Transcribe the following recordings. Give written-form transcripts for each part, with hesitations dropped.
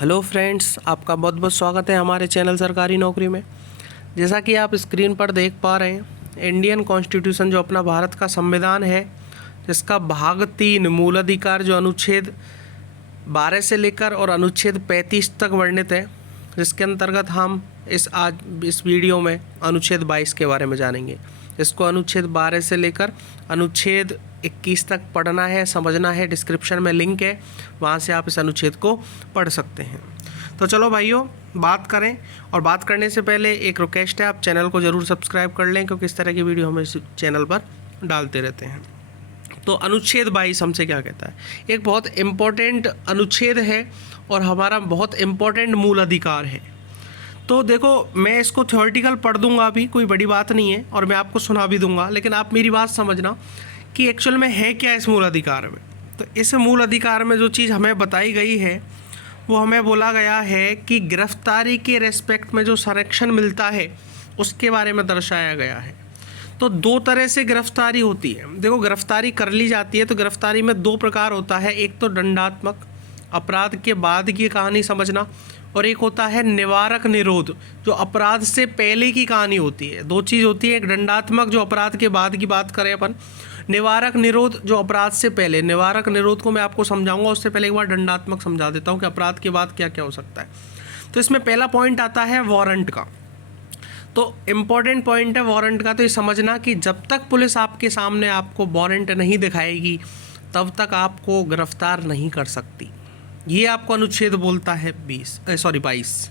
Hello friends, आपका बहुत बहुत स्वागत है हमारे चैनल सरकारी नौकरी में। जैसा कि आप स्क्रीन पर देख पा रहे हैं, इंडियन कॉन्स्टिट्यूशन जो अपना भारत का संविधान है, जिसका भाग 3 मूल अधिकार जो अनुच्छेद 12 से लेकर और अनुच्छेद 35 तक वर्णित है, जिसके अंतर्गत हम इस वीडियो में अनुच्छेद 22 के बारे में जानेंगे। इसको अनुच्छेद 12 से लेकर अनुच्छेद 21 तक पढ़ना है, समझना है। डिस्क्रिप्शन में लिंक है, वहाँ से आप इस अनुच्छेद को पढ़ सकते हैं। तो चलो भाइयों, बात करें। और बात करने से पहले एक रिक्वेस्ट है, आप चैनल को ज़रूर सब्सक्राइब कर लें, क्योंकि इस तरह की वीडियो हम इस चैनल पर डालते रहते हैं। तो अनुच्छेद 22 हमसे क्या कहता है? एक बहुत इम्पोर्टेंट अनुच्छेद है और हमारा बहुत इम्पोर्टेंट मूल अधिकार है। तो देखो, मैं इसको थ्योरेटिकल पढ़ दूंगा, अभी कोई बड़ी बात नहीं है, और मैं आपको सुना भी दूंगा, लेकिन आप मेरी बात समझना कि एक्चुअल में है क्या इस मूल अधिकार में। तो इस मूल अधिकार में जो चीज़ हमें बताई गई है, वो हमें बोला गया है कि गिरफ्तारी के रेस्पेक्ट में जो संरक्षण मिलता है, उसके बारे में दर्शाया गया है। तो दो तरह से गिरफ्तारी होती है। देखो, गिरफ्तारी कर ली जाती है तो गिरफ्तारी में दो प्रकार होता है। एक तो दंडात्मक, अपराध के बाद की कहानी समझना, और एक होता है निवारक निरोध, जो अपराध से पहले की कहानी होती है। दो चीज़ होती है, एक दंडात्मक जो अपराध के बाद की बात करें अपन, निवारक निरोध जो अपराध से पहले। निवारक निरोध को मैं आपको समझाऊंगा, उससे पहले एक बार दंडात्मक समझा देता हूँ कि अपराध के बाद क्या क्या हो सकता है। तो इसमें पहला पॉइंट आता है वारंट का। तो इम्पॉर्टेंट पॉइंट है वारंट का। तो ये समझना कि जब तक पुलिस आपके सामने आपको वारंट नहीं दिखाएगी, तब तक आपको गिरफ्तार नहीं कर सकती। ये आपको अनुच्छेद बोलता है 22,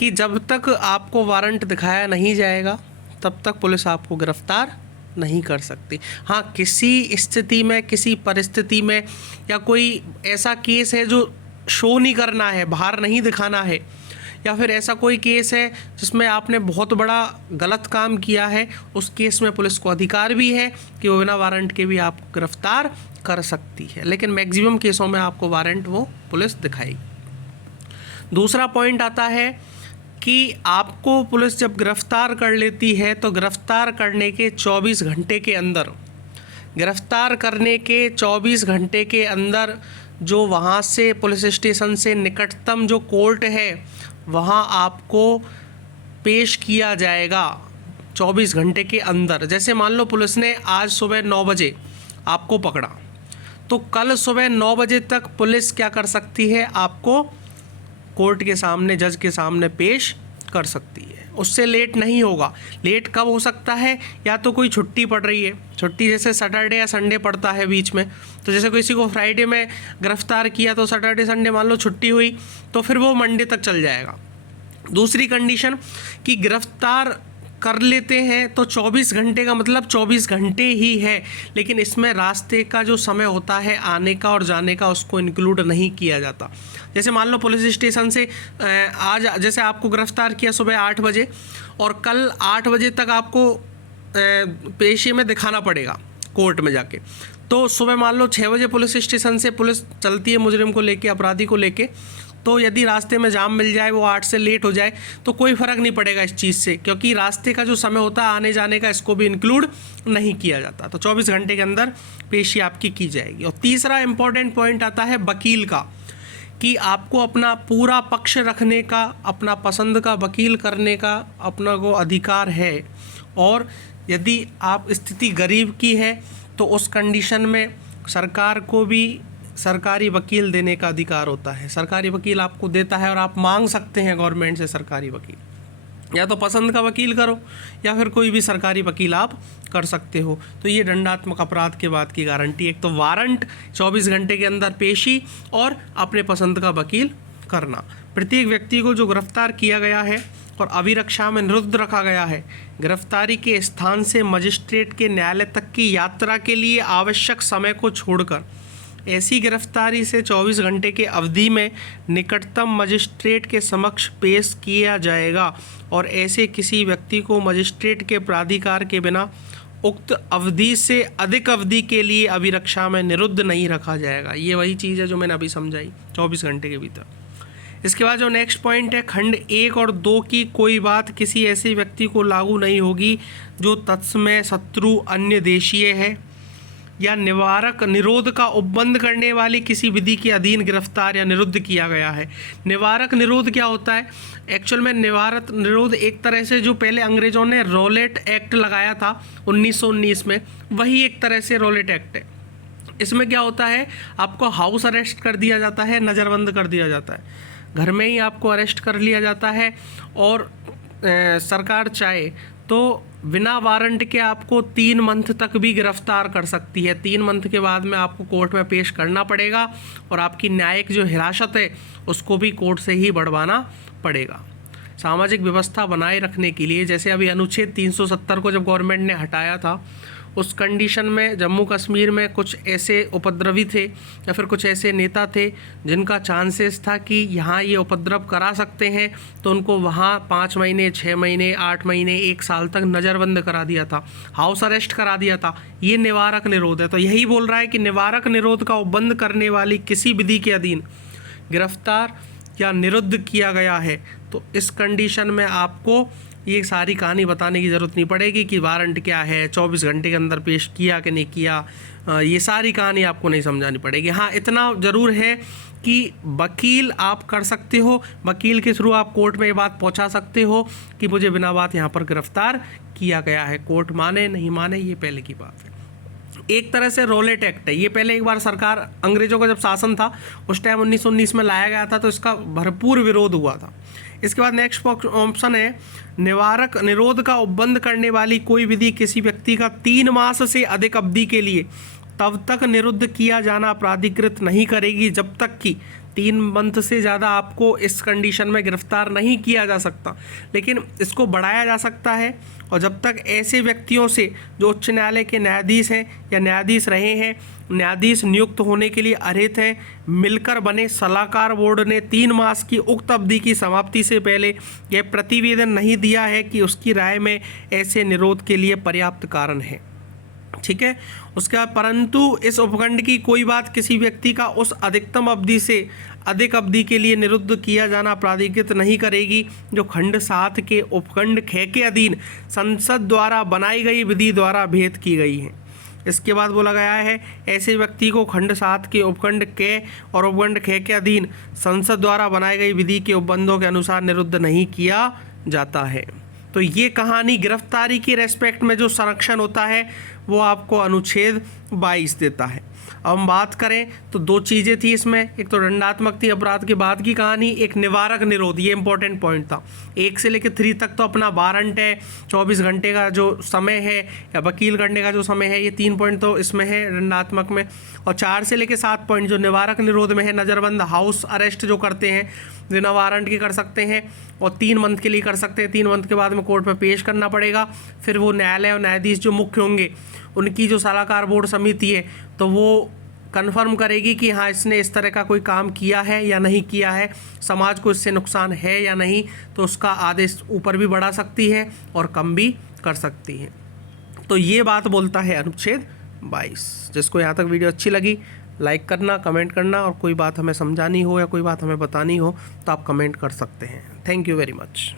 कि जब तक आपको वारंट दिखाया नहीं जाएगा, तब तक पुलिस आपको गिरफ्तार नहीं कर सकती। हाँ, किसी स्थिति में, किसी परिस्थिति में, या कोई ऐसा केस है जो शो नहीं करना है, बाहर नहीं दिखाना है, या फिर ऐसा कोई केस है जिसमें आपने बहुत बड़ा गलत काम किया है, उस केस में पुलिस को अधिकार भी है कि वो बिना वारंट के भी आपको गिरफ्तार कर सकती है। लेकिन मैक्सिमम केसों में आपको वारंट वो पुलिस दिखाएगी। दूसरा पॉइंट आता है कि आपको पुलिस जब गिरफ्तार कर लेती है, तो गिरफ्तार करने के 24 घंटे के अंदर, गिरफ्तार करने के 24 घंटे के अंदर जो वहाँ से पुलिस स्टेशन से निकटतम जो कोर्ट है, वहाँ आपको पेश किया जाएगा 24 घंटे के अंदर। जैसे मान लो पुलिस ने आज सुबह 9 बजे आपको पकड़ा, तो कल सुबह 9 बजे तक पुलिस क्या कर सकती है? आपको कोर्ट के सामने, जज के सामने पेश कर सकती है। उससे लेट नहीं होगा। लेट कब हो सकता है? या तो कोई छुट्टी पड़ रही है, छुट्टी जैसे सैटरडे या संडे पड़ता है बीच में, तो जैसे किसी को फ्राइडे में गिरफ्तार किया तो सैटरडे संडे मान लो छुट्टी हुई, तो फिर वो मंडे तक चल जाएगा। दूसरी कंडीशन कि गिरफ्तार कर लेते हैं तो 24 घंटे का मतलब 24 घंटे ही है, लेकिन इसमें रास्ते का जो समय होता है आने का और जाने का, उसको इंक्लूड नहीं किया जाता। जैसे मान लो पुलिस स्टेशन से आज जैसे आपको गिरफ्तार किया सुबह 8 बजे, और कल 8 बजे तक आपको पेशी में दिखाना पड़ेगा कोर्ट में जाके। तो सुबह मान लो 6 बजे पुलिस स्टेशन से पुलिस चलती है मुजरिम को लेके, अपराधी को लेके, तो यदि रास्ते में जाम मिल जाए, वो 8 से लेट हो जाए, तो कोई फ़र्क नहीं पड़ेगा इस चीज़ से, क्योंकि रास्ते का जो समय होता है आने जाने का, इसको भी इंक्लूड नहीं किया जाता। तो 24 घंटे के अंदर पेशी आपकी की जाएगी। और तीसरा इंपॉर्टेंट पॉइंट आता है वकील का, कि आपको अपना पूरा पक्ष रखने का, अपना पसंद का वकील करने का अपना को अधिकार है। और यदि आप स्थिति गरीब की है, तो उस कंडीशन में सरकार को भी सरकारी वकील देने का अधिकार होता है। सरकारी वकील आपको देता है और आप मांग सकते हैं गवर्नमेंट से सरकारी वकील। या तो पसंद का वकील करो, या फिर कोई भी सरकारी वकील आप कर सकते हो। तो ये दंडात्मक अपराध के बाद की गारंटी, एक तो वारंट, 24 घंटे के अंदर पेशी, और अपने पसंद का वकील करना। प्रत्येक व्यक्ति को जो गिरफ्तार किया गया है और अभिरक्षा में निरुद्ध रखा गया है, गिरफ्तारी के स्थान से मजिस्ट्रेट के न्यायालय तक की यात्रा के लिए आवश्यक समय को छोड़कर, ऐसी गिरफ्तारी से 24 घंटे के अवधि में निकटतम मजिस्ट्रेट के समक्ष पेश किया जाएगा, और ऐसे किसी व्यक्ति को मजिस्ट्रेट के प्राधिकार के बिना उक्त अवधि से अधिक अवधि के लिए अभिरक्षा में निरुद्ध नहीं रखा जाएगा। ये वही चीज़ है जो मैंने अभी समझाई, 24 घंटे के भीतर। इसके बाद जो नेक्स्ट पॉइंट है, खंड 1 और 2 की कोई बात किसी ऐसे व्यक्ति को लागू नहीं होगी जो तत्समय शत्रु अन्य देशीय है, या निवारक निरोध का उपबंध करने वाली किसी विधि के अधीन गिरफ्तार या निरुद्ध किया गया है। निवारक निरोध क्या होता है? एक्चुअल में निवारक निरोध एक तरह से जो पहले अंग्रेजों ने रॉलेट एक्ट लगाया था 1919 में, वही एक तरह से रॉलेट एक्ट है। इसमें क्या होता है, आपको हाउस अरेस्ट कर दिया जाता है, नज़रबंद कर दिया जाता है, घर में ही आपको अरेस्ट कर लिया जाता है और सरकार चाहे तो बिना वारंट के आपको 3 मंथ तक भी गिरफ्तार कर सकती है। 3 मंथ के बाद में आपको कोर्ट में पेश करना पड़ेगा और आपकी न्यायिक जो हिरासत है उसको भी कोर्ट से ही बढ़वाना पड़ेगा। सामाजिक व्यवस्था बनाए रखने के लिए, जैसे अभी अनुच्छेद 370 को जब गवर्नमेंट ने हटाया था, उस कंडीशन में जम्मू कश्मीर में कुछ ऐसे उपद्रवी थे या फिर कुछ ऐसे नेता थे जिनका चांसेस था कि यहाँ ये उपद्रव करा सकते हैं, तो उनको वहाँ 5 महीने, 6 महीने, 8 महीने, 1 साल तक नज़रबंद करा दिया था, हाउस अरेस्ट करा दिया था। ये निवारक निरोध है। तो यही बोल रहा है कि निवारक निरोध का उपबंध करने वाली किसी विधि के अधीन गिरफ्तार या निरुद्ध किया गया है, तो इस कंडीशन में आपको ये सारी कहानी बताने की ज़रूरत नहीं पड़ेगी कि वारंट क्या है, 24 घंटे के अंदर पेश किया कि नहीं किया, ये सारी कहानी आपको नहीं समझानी पड़ेगी। हाँ, इतना ज़रूर है कि वकील आप कर सकते हो, वकील के थ्रू आप कोर्ट में ये बात पहुंचा सकते हो कि मुझे बिना बात यहाँ पर गिरफ्तार किया गया है। कोर्ट माने नहीं माने ये पहले की बात है। एक तरह से रॉलेट एक्ट है ये। पहले एक बार सरकार, अंग्रेजों का जब शासन था उस टाइम 1919 में लाया गया था, तो इसका भरपूर विरोध हुआ था। इसके बाद नेक्स्ट ऑप्शन है, निवारक निरोध का उपबंध करने वाली कोई विधि किसी व्यक्ति का 3 मास से अधिक अवधि के लिए तब तक निरुद्ध किया जाना प्राधिकृत नहीं करेगी जब तक कि 3 मंथ से ज़्यादा आपको इस कंडीशन में गिरफ्तार नहीं किया जा सकता। लेकिन इसको बढ़ाया जा सकता है, और जब तक ऐसे व्यक्तियों से जो उच्च न्यायालय के न्यायाधीश हैं या न्यायाधीश रहे हैं, न्यायाधीश नियुक्त होने के लिए अर्हित हैं, मिलकर बने सलाहकार बोर्ड ने 3 मास की उक्त अवधि की समाप्ति से पहले यह प्रतिवेदन नहीं दिया है कि उसकी राय में ऐसे निरोध के लिए पर्याप्त कारण है। ठीक है। उसके बाद, परंतु इस उपखंड की कोई बात किसी व्यक्ति का उस अधिकतम अवधि से अधिक अवधि के लिए निरुद्ध किया जाना प्राधिकृत नहीं करेगी जो खंड 7 के उपखंड 6 के अधीन संसद द्वारा बनाई गई विधि द्वारा भेद की गई है। इसके बाद बोला गया है, ऐसे व्यक्ति को खंड 7 के उपखंड के और उपखंड 6 के अधीन संसद द्वारा बनाई गई विधि के उपबंधों के अनुसार निरुद्ध नहीं किया जाता है। तो ये कहानी गिरफ्तारी की रेस्पेक्ट में जो संरक्षण होता है वो आपको अनुच्छेद 22 देता है। अब हम बात करें तो 2 चीज़ें थी इसमें, एक तो दंडात्मक थी अपराध के बाद की कहानी, एक निवारक निरोध, ये इंपॉर्टेंट पॉइंट था। 1 से लेकर 3 तक तो अपना वारंट है, 24 घंटे का जो समय है या वकील करने का जो समय है, ये 3 पॉइंट तो इसमें है दंडात्मक में, और 4 से लेकर 7 पॉइंट जो निवारक निरोध में है, नज़रबंद हाउस अरेस्ट जो करते हैं बिना वारंट के कर सकते हैं और 3 मंथ के लिए कर सकते हैं। 3 मंथ के बाद में कोर्ट में पेश करना पड़ेगा, फिर वो न्यायालय और न्यायाधीश जो मुख्य होंगे उनकी जो सलाहकार बोर्ड समिति है तो वो कन्फर्म करेगी कि हाँ इसने इस तरह का कोई काम किया है या नहीं किया है, समाज को इससे नुकसान है या नहीं, तो उसका आदेश ऊपर भी बढ़ा सकती है और कम भी कर सकती है। तो ये बात बोलता है अनुच्छेद 22। जिसको यहाँ तक वीडियो अच्छी लगी लाइक करना, कमेंट करना, और कोई बात हमें समझानी हो या कोई बात हमें बतानी हो तो आप कमेंट कर सकते हैं। Thank you very much.